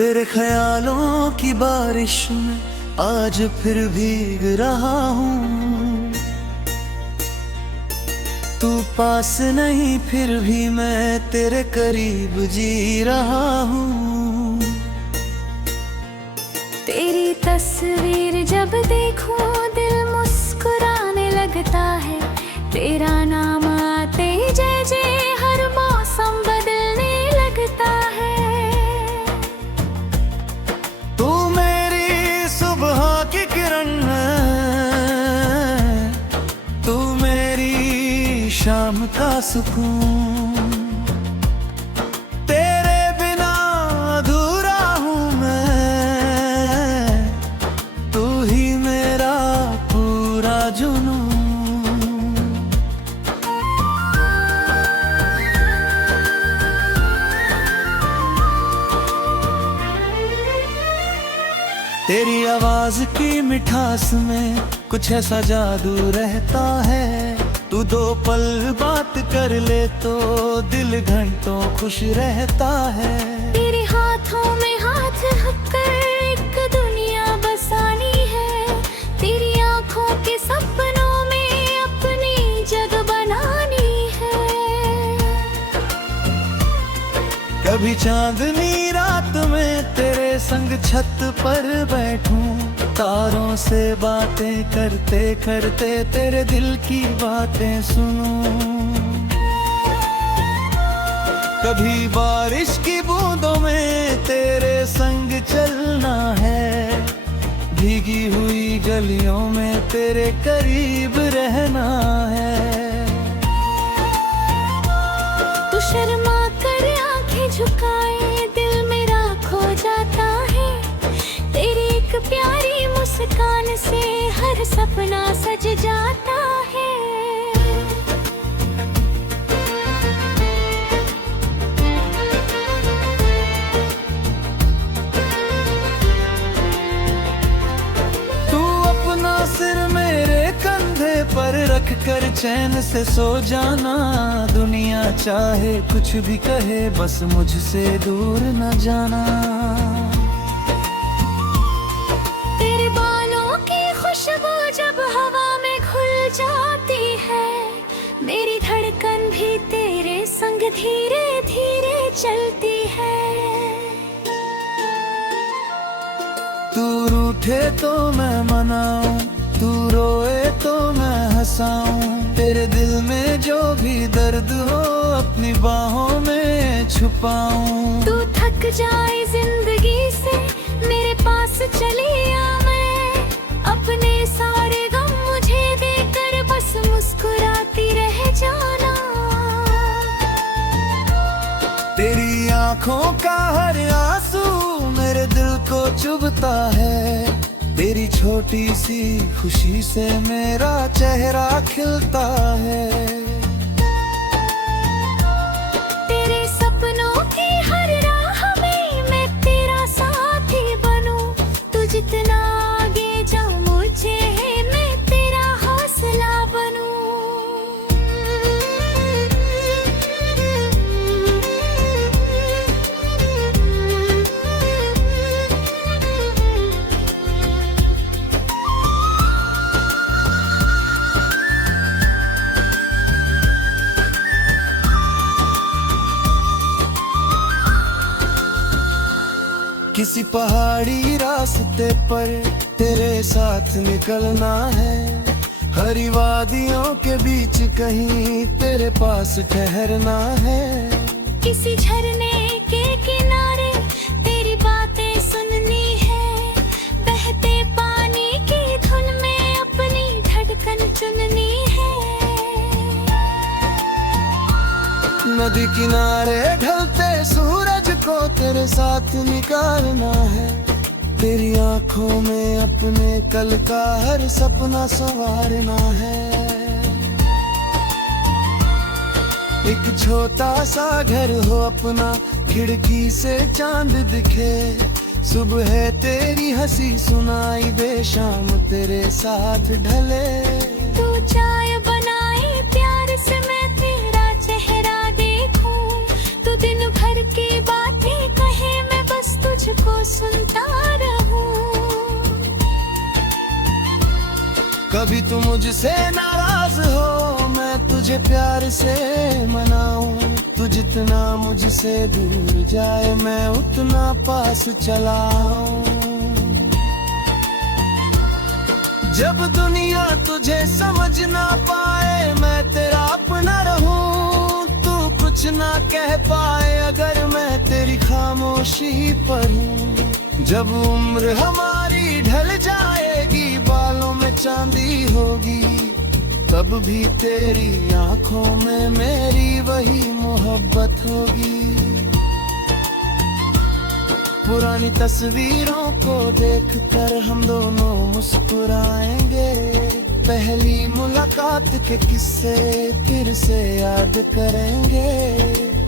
तेरे ख्यालों की बारिश में आज फिर भीग रहा हूँ। तू पास नहीं फिर भी मैं तेरे करीब जी रहा हूँ। तेरी तस्वीर जब देखूं दिल मुस्कुराने लगता है। तेरा नाम आते जय जय हर मौसम बदलने लगता है। तू मेरी सुबह की किरण है, तू मेरी शाम का सुकून। तेरे बिना अधूरा हूँ मैं, तू ही मेरा पूरा जुनून। तेरी आवाज की मिठास में कुछ ऐसा जादू रहता है। तू दो पल बात कर ले तो दिल घंटों खुश रहता है। तेरे हाथों में हाथ रखकर एक दुनिया बसानी है। तेरी आंखों के सपनों में अपनी जगह बनानी है। कभी चांदनी रात में तेरे संग छत पर बैठूं, तारों से बातें करते करते तेरे दिल की बातें सुनूं। कभी बारिश की बूंदों में तेरे संग चलना है। भीगी हुई गलियों में तेरे करीब रहना है। तू शर्मा कर आंखें झुकाए दिल मेरा खो जाता है। तेरी एक प्यारी मुस्कान से हर सपना सज जाता है। तू अपना सिर मेरे कंधे पर रख कर चैन से सो जाना। दुनिया चाहे कुछ भी कहे बस मुझसे दूर न जाना। तेरे बालों की खुशबू जब हवा में घुल जाती है। मेरी धड़कन भी तेरे संग धीरे धीरे चलती है। तू रूठे तो मैं मनाऊं, तू रोए तो मैं हंसाऊं। तेरे दिल में जो भी दर्द हो अपनी बाहों में छुपाऊं। तू थक जाए जिंदगी से मेरे पास चली आ। मैं अपने सारे गम मुझे देकर बस मुस्कुराती रह जाना। तेरी आंखों का हर आंसू मेरे दिल को चुभता है। तेरी छोटी सी खुशी से मेरा चेहरा खिलता है। तेरे सपनों की हर राह में मैं तेरा साथी बनूं। तू जितना आगे जा मुझे है मैं तेरा हौसला बनूं। किसी पहाड़ी रास्ते पर तेरे साथ निकलना है। हरी वादियों के बीच कहीं तेरे पास ठहरना है। किसी झरने के किनारे तेरी बातें सुननी है। बहते पानी की धुन में अपनी धड़कन चुननी है। नदी किनारे ढलते सूरज को तेरे साथ निकालना है। तेरी आंखों में अपने कल का हर सपना संवारना है। एक छोटा सा घर हो अपना, खिड़की से चांद दिखे। सुबह तेरी हंसी सुनाई दे, शाम तेरे साथ ढले। तू चाय बनाए प्यार से मैं तेरा चेहरा देखूं। तू दिन भर की बातें कहे मैं बस तुझको कभी तू मुझसे नाराज हो मैं तुझे प्यार से मनाऊं, तू जितना मुझसे दूर जाए मैं उतना पास चला आऊं। जब दुनिया तुझे समझ ना पाए मैं तेरा अपना रहूं, तू कुछ ना कह पाए अगर मैं तेरी खामोशी पर हूँ। जब उम्र हमारी ढल जाएगी बालों में चांदी होगी, तब भी तेरी आंखों में मेरी वही मोहब्बत होगी। पुरानी तस्वीरों को देखकर हम दोनों मुस्कुराएंगे, पहली मुलाकात के किस्से फिर से याद करेंगे।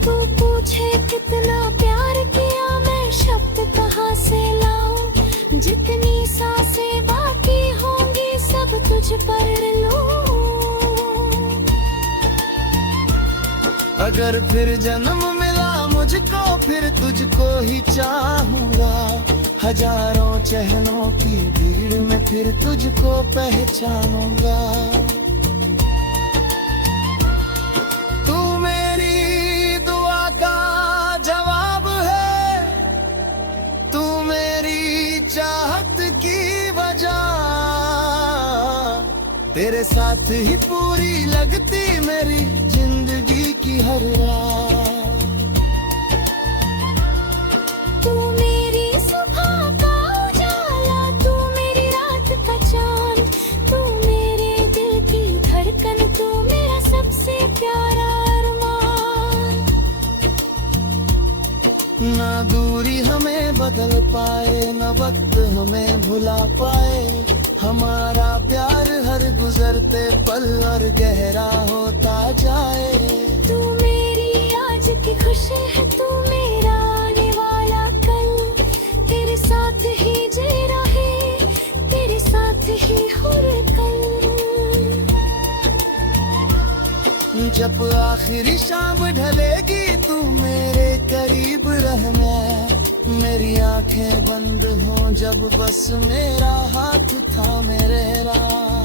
तू पूछे कितना प्यार किया मैं शब्द कहाँ से लाऊं, जितनी सांसें बाकी होंगी सब तुझ पर लूं। अगर फिर जन्म मिला मुझको फिर तुझको ही चाहूंगा, हजारों चेहरों की भीड़ में फिर तुझको पहचानूंगा। तू मेरी दुआ का जवाब है, तू मेरी चाहत की वजह, तेरे साथ ही पूरी लगती मेरी जिंदगी की हर रात। तू मेरी सुबह का उजाला, तू मेरी रात का चांद, तू मेरे दिल की धड़कन, तू मेरा सबसे प्यारा अरमान। ना दूरी हमें बदल पाए ना वक्त हमें भुला पाए, हमारा प्यार हर गुजरते पल और गहरा होता जाए। तू मेरी आज की खुशी है, तू मेरा आने वाला कल, तेरे साथ ही जी रहे, तेरे साथ ही हर कल। जब आखिरी शाम ढलेगी तू मेरे करीब रहना, मेरी आंखें बंद हों जब बस मेरा हाथ था मेरे राह।